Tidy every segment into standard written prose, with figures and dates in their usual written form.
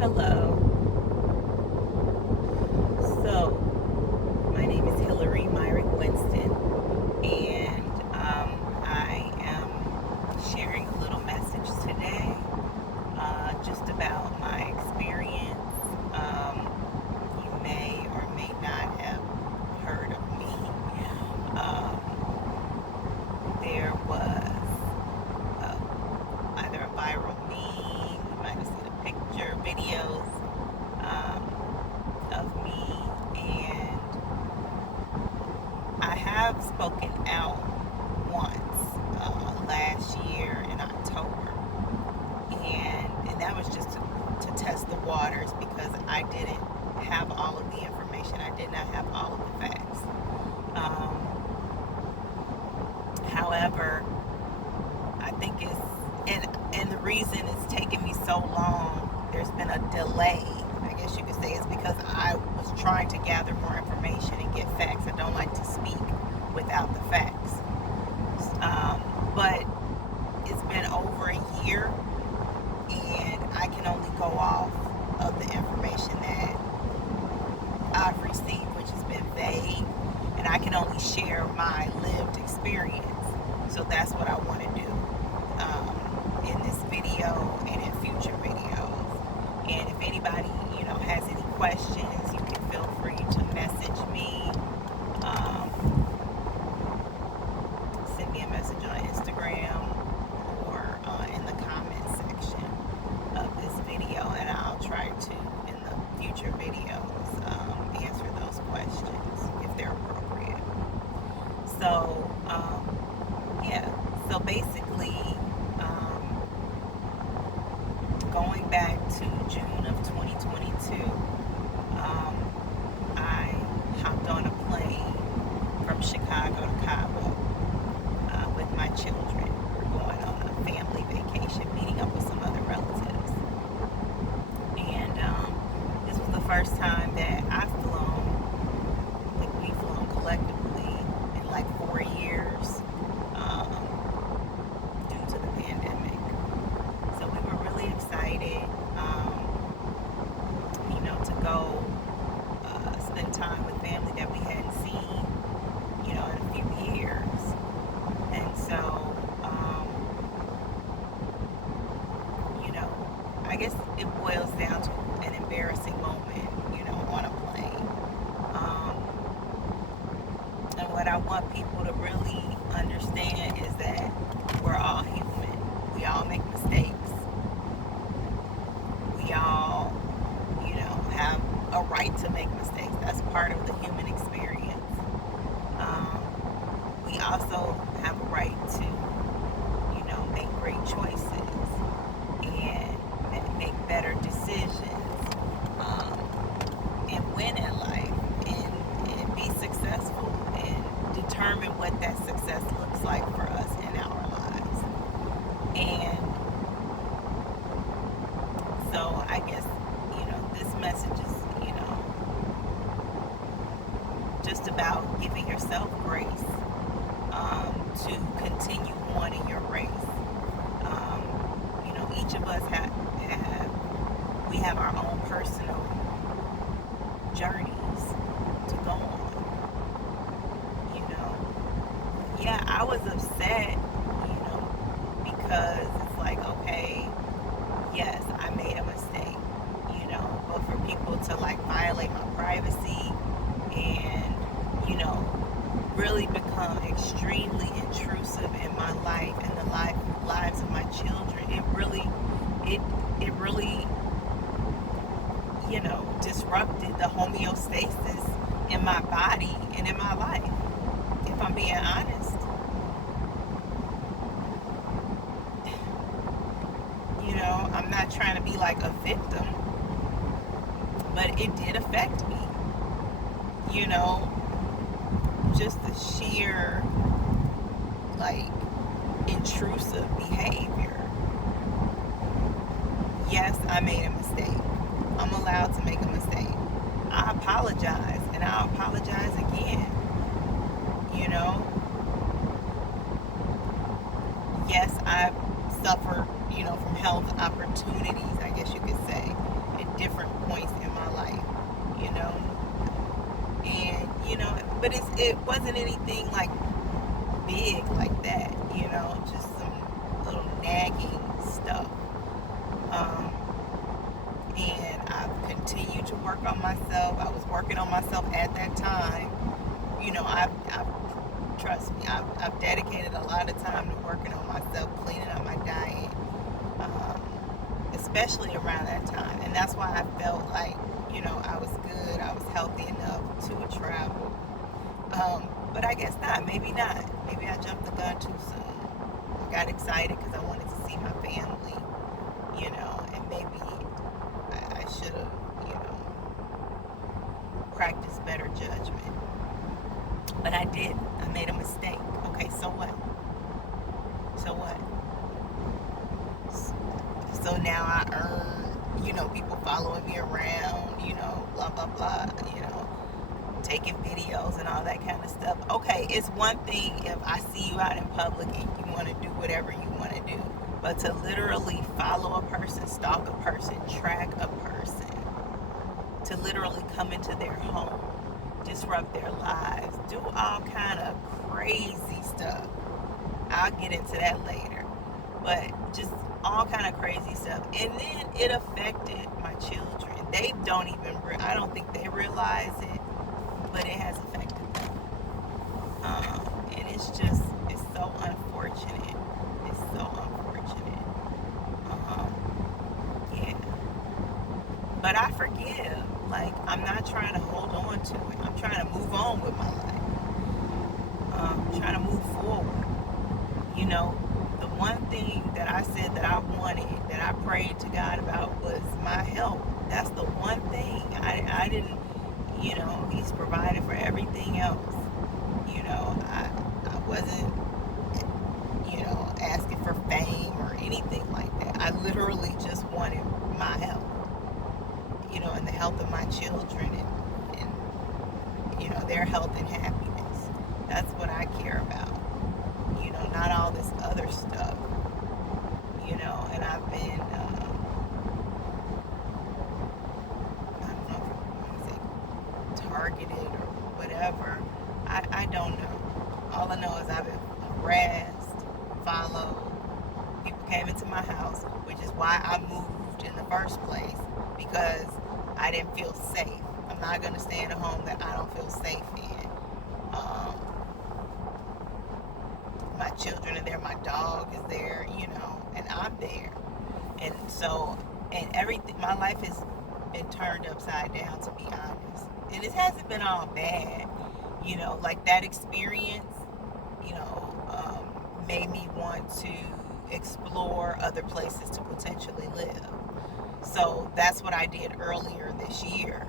Hello. My name is Hillary Myrick Winston, and I am sharing a little message today just about my experience. You may or may not have heard of me. There was either a viral meme, you might have seen a picture, videos of me, and I have spoken out once last year in October, and that was just to test the waters because I didn't have all of the information. I did not have all of the facts. However, I think and the reason it's taken me so long, there's been a delay, I guess you could say, is because I was trying to gather more information and get facts. I don't like to speak without the facts. But it's been over a year, and I can only go off of the information that I've received, which has been vague, and I can only share my lived experience. So that's what I want to do in this video and in future videos. And if anybody, has any questions, you can feel free to message me. Send me a message on Instagram or in the comment section of this video, and I'll try to, in the future videos, answer those questions if they're appropriate. So, yeah, so basically, going back to June of 2022, I hopped on a plane from Chicago to Cabo with my children. We're going on a family vacation, meeting up with some other relatives. And this was the first time that I've flown. I think we've flown collectively in like 4 years due to the pandemic. So we were really excited, to go spend time with family that we hadn't seen, in a few years. And so, I guess it boils down to an embarrassing moment, on a plane. And what I want people to really understand is that we're all human. We all make mistakes. We all, have a right to make mistakes. That's part of the human experience. We also have a right to, make great choices and make better decisions and win in life and be successful and determine what that success looks like for us in our lives. And so I guess, this message is, just about giving yourself grace to continue on in your race. Each of us we have our own personal journeys to go on. Yeah, I was upset, because it's like, okay, yes, I made a mistake, but for people to like violate my privacy and, really become extremely intrusive in my life and the lives of my children, it really, disrupted the homeostasis in my body and in my life, if I'm being honest. I'm not trying to be like a victim, but it did affect me. Just the sheer, like, intrusive behavior. Yes, I made a mistake. I'm allowed to make a mistake. I apologize, and I'll apologize again. Yes, I've suffered, from health opportunities, I guess you could say. different points in my life, you know. And but it wasn't anything like big like that, just some little nagging stuff. Um, and I've continued to work on myself. I was working on myself at that time. I've trust me, I've dedicated a lot of time to working on myself, cleaning up my diet, um, especially around that time. And that's why I felt like, I was good, I was healthy enough to travel. But I guess not, maybe not. Maybe I jumped the gun too soon. I got excited because I wanted to see my family, and maybe I should have, practiced better judgment. But I didn't. I made a mistake. Okay, so what? So what? So now I earn, people following me around, blah, blah, blah, taking videos and all that kind of stuff. Okay, it's one thing if I see you out in public and you want to do whatever you want to do. But to literally follow a person, stalk a person, track a person, to literally come into their home, disrupt their lives, do all kind of crazy stuff. I'll get into that later. But just all kind of crazy stuff. And then it affected my children. They don't even, I don't think they realize it, but it has affected them. And it's so unfortunate. It's so unfortunate. Yeah. But I forgive. Like, I'm not trying to hold on to it. I'm trying to move on with my life. I'm trying to move forward. The one thing that I said that I wanted, that I prayed to God about, was my health. That's the one thing. I didn't, He's provided for everything else. I wasn't, asking for fame or anything like that. I literally just wanted my health, and the health of my children and their health and happiness. That's what I care about. Not all this other stuff. And I've been, I don't know if it's targeted or whatever. I don't know. All I know is I've been harassed, followed. People came into my house, which is why I moved in the first place, because I didn't feel safe. I'm not going to stay in a home that I don't feel safe in. My children are there, my dog is there, and I'm there. And so, and everything, my life has been turned upside down, to be honest. And it hasn't been all bad, like that experience, made me want to explore other places to potentially live. So that's what I did earlier this year.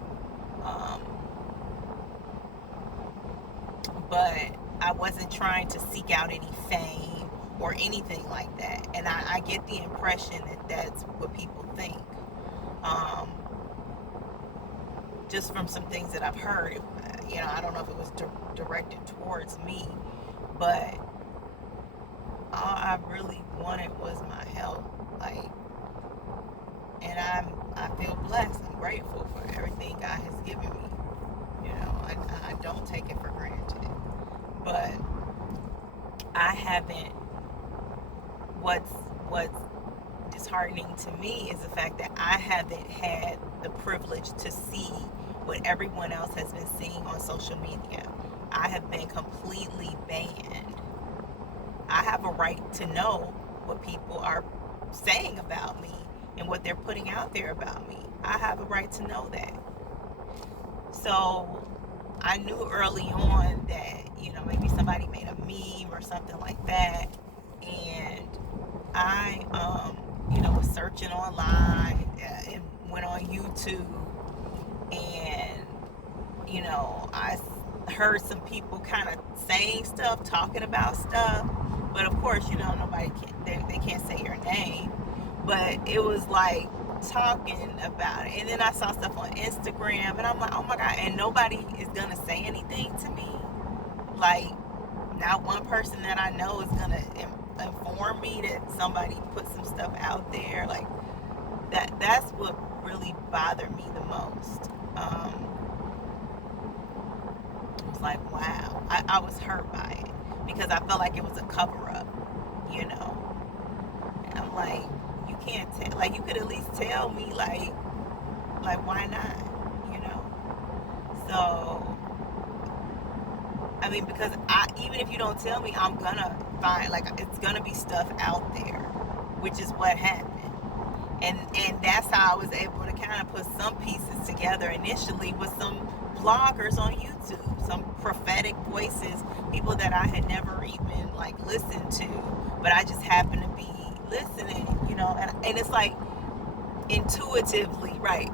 But I wasn't trying to seek out any fame or anything like that. And I get the impression that that's what people think. Just from some things that I've heard, I don't know if it was directed towards me, but all I really wanted was my health. And I feel blessed. I'm grateful for everything God has given me. I don't take it for granted. But I haven't, what's disheartening to me is the fact that I haven't had the privilege to see what everyone else has been seeing on social media. I have been completely banned. I have a right to know what people are saying about me and what they're putting out there about me. I have a right to know that. So I knew early on that, maybe somebody made a meme or something like that. And I, was searching online and went on YouTube. And, I heard some people kind of saying stuff, talking about stuff. But of course, nobody they can't say your name. But it was like talking about it. And then I saw stuff on Instagram, and I'm like, oh my God, and nobody is gonna say anything to me. Like, not one person that I know is gonna inform me that somebody put some stuff out there. Like, that's what really bothered me the most. It was like, wow, I was hurt by it because I felt like it was a cover up, you know. And I'm like, you can't tell, like, you could at least tell me, like why not, you know? So, I mean, because even if you don't tell me, I'm gonna find, like, it's gonna be stuff out there, which is what happened. And that's how I was able to kind of put some pieces together initially with some bloggers on YouTube, some prophetic voices, people that I had never even like listened to, but I just happened to be listening, you know, and it's like intuitively, right.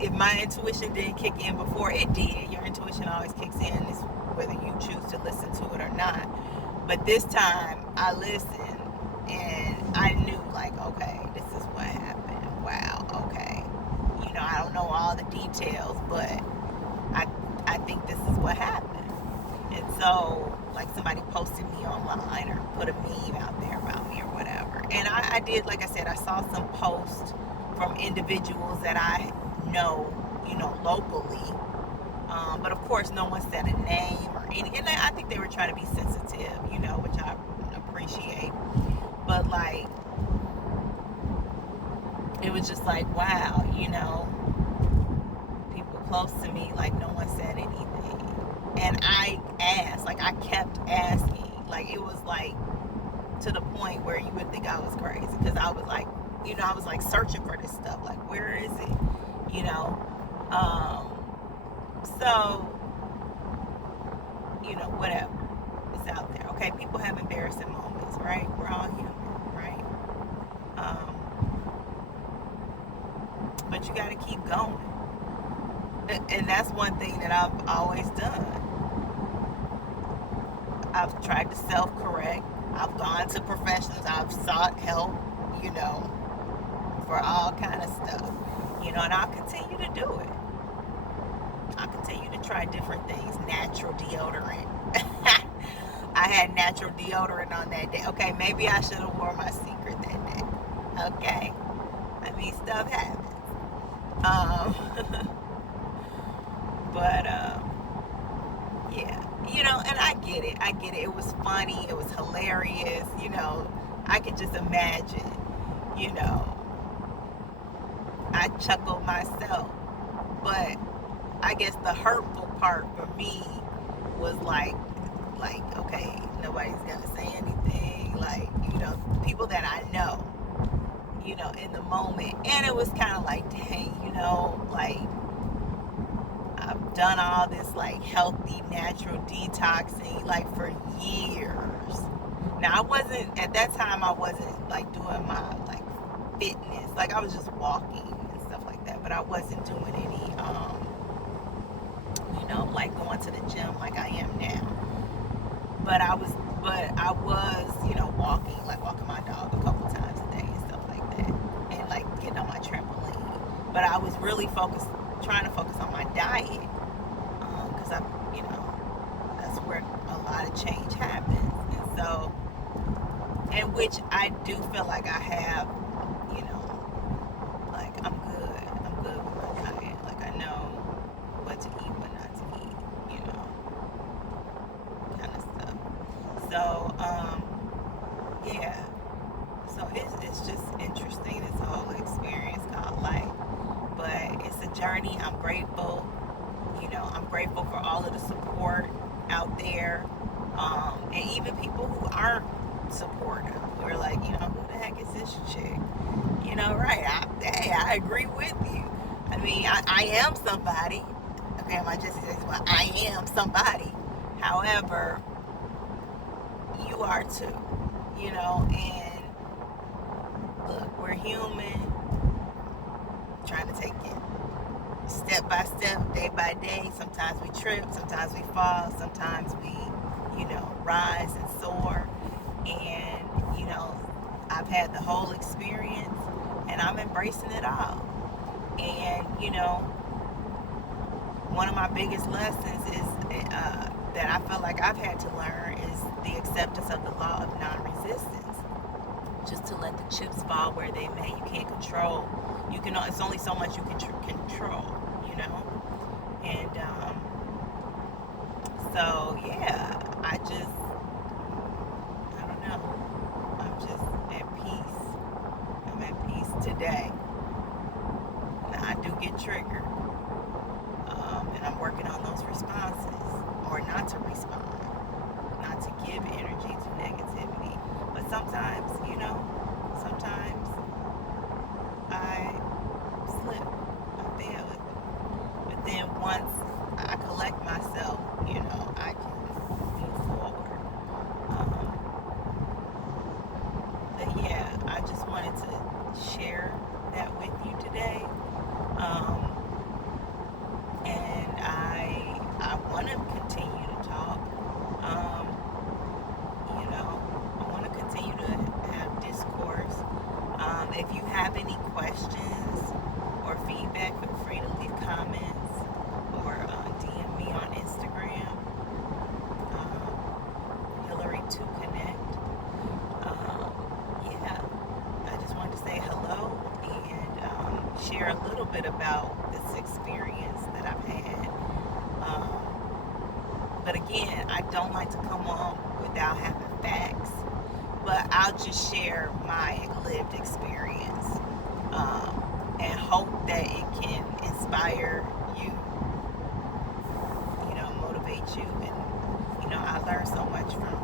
If my intuition didn't kick in before, it did. Your intuition always kicks in, it's whether you choose to listen to it or not. But this time I listened and I knew, like, okay, this is what happened. Wow, okay. You know, I don't know all the details, but I think this is what happened. And so, like, somebody posted me online or put a meme out there about me or whatever. And I did, like I said, I saw some posts from individuals that I know, you know, locally. But of course, no one said a name or any. And I think they were trying to be sensitive, you know, which I appreciate. But like, it was just like, wow, you know, people close to me, like, no one said anything. And I asked, like, I kept asking. Like, it was like to the point where you would think I was crazy because I was like, you know, I was like searching for this stuff. Like, where is it? You know? So, you know, whatever. It's out there. Okay, people have embarrassing moments, right? We're all human, right? But you got to keep going. And that's one thing that I've always done. I've tried to self-correct. I've gone to professionals. I've sought help, you know, for all kind of stuff, you know, and I'll continue to do it. I'll continue to try different things. Natural deodorant. I had natural deodorant on that day. Okay, maybe I should have worn my secret that day. Okay, I mean, stuff happens. But yeah, you know, and I get it. It was funny. It was hilarious. You know, I could just imagine. You know, I chuckled myself, but I guess the hurtful part for me was like, okay, nobody's gonna say anything. Like, you know, people that I know, you know, in the moment, and it was kind of like, dang, you know, like, I've done all this like healthy, natural detoxing like for years. Now, I wasn't at that time. I wasn't like doing my like fitness. Like, I was just walking and stuff like that. But I wasn't doing any, you know, like going to the gym like I am now. But I was, you know, walking my dog a couple times a day and stuff like that, and like getting on my trampoline. But I was really trying to focus on my diet, because I, you know, that's where a lot of change happens. And so, and which I do feel like I have, you know, like I'm good with my diet. Like, I know what to eat, what not to eat, you know, kind of stuff. So, yeah. So it's just interesting, this whole experience called life. But it's a journey. I'm grateful. You know, I'm grateful for all of the support out there. And even people who aren't supportive, who are like, you know, who the heck is this chick? You know, right? I agree with you. I mean, I am somebody. Okay, my Jesse says, well, I am somebody. However, you are too. You know, and look, we're human, trying to take it step by step, day by day. Sometimes we trip, sometimes we fall, sometimes we, you know, rise and soar. And, you know, I've had the whole experience and I'm embracing it all. And, you know, one of my biggest lessons is that I feel like I've had to learn is the acceptance of the law of non-resistance. Just to let the chips fall where they may. You can. It's only so much you can control, you know. And so yeah, I don't know. I'm just at peace. I'm at peace today. Now I do get triggered, and I'm working on those responses, or not to respond, not to give energy to negativity. But sometimes, you know, sometimes I slip, I fail it. But then once I collect myself, you know, I can move forward. But yeah, I just wanted to share that with you today. And I want to continue to talk. You know, I want to continue to have discourse. If you have any questions or feedback, feel free to leave comments or DM me on Instagram, Hillary2Connect. Yeah, I just wanted to say hello and share a little bit about this experience that I've had. But again, I don't like to come on without having facts, but I'll just share my lived experience, and hope that it can inspire you, you know, motivate you. And, you know, I learned so much from